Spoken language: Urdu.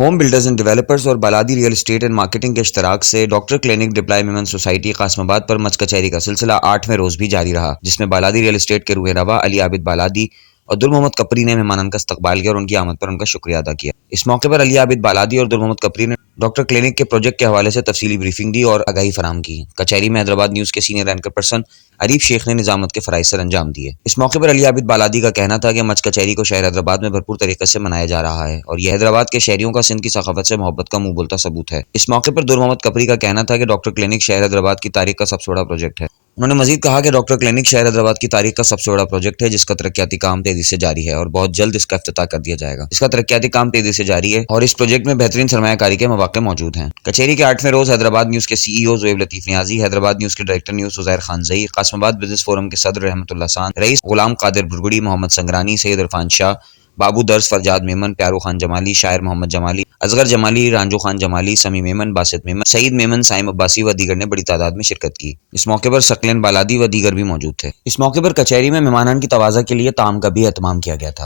ہوم بلڈرز اینڈ ڈیولپرز اور بالادی ریئل اسٹیٹ اینڈ مارکیٹنگ کے اشتراک سے doctor clinic deploy Memon society Qasim آباد پر مچ کچہری کا سلسلہ 8ویں روز بھی جاری رہا، جس میں بالادی ریئل اسٹیٹ کے روح روا علی عابد بالادی اور در محمد کپری نے مہمانان کا استقبال کیا اور ان کی آمد پر ان کا شکریہ ادا کیا۔ اس موقع پر علی عابد بالادی اور در محمد کپری نے ڈاکٹر کلینک کے پروجیکٹ کے حوالے سے تفصیلی بریفنگ دی اور آگاہی فراہم کی۔ کچہری میں حیدرآباد نیوز کے سینئر اینکر پرسن عریف شیخ نے نظامت کے فرائض سر انجام دیے۔ اس موقع پر علی عابد بالادی کا کہنا تھا کہ مچ کچہری کو شہر حیدرآباد میں بھرپور طریقے سے منایا جا رہا ہے اور یہ حیدرآباد کے شہریوں کا سندھ کی ثقافت سے محبت کا منہ بولتا ثبوت ہے۔ اس موقع پر در محمد کپری کا کہنا تھا کہ ڈاکٹر کلینک شہر حیدرآباد کی تاریخ کا سب سے بڑا پروجیکٹ ہے۔ انہوں نے مزید کہا کہ ڈاکٹر کلینک شہر حیدرآباد کی تاریخ کا سب سے بڑا پروجیکٹ ہے جس کا ترقیاتی کام تیزی سے جاری ہے اور بہت جلد اس کا افتتاح کر دیا جائے گا۔ اس کا ترقیاتی کام تیزی سے جاری ہے اور اس پروجیکٹ میں بہترین سرمایہ کاری کے مواقع موجود ہیں۔ کچہری کے 8ویں روز حیدرآباد نیوز کے سی ای او زویب لطیف نیازی، حیدرآباد نیوز کے ڈائریکٹر نیوز عزیر خان زئی، قاسم آباد بزنس فورم کے صدر رحمت اللہ خان، رئیس غلام قادر بھرگڑی، محمد سنگرانی، سید عرفان شاہ، بابو درس، فرجاد میمن، پیارو خان جمالی، شاعر محمد جمالی، اصغر جمالی، رانجو خان جمالی، سمی میمن، باسط میمن، سعید میمن، سائم عباسی و دیگر نے بڑی تعداد میں شرکت کی۔ اس موقع پر ثقلین بالادی و دیگر بھی موجود تھے۔ اس موقع پر کچہری میں مہمانان کی تواضع کے لیے طعام کا بھی اہتمام کیا گیا تھا۔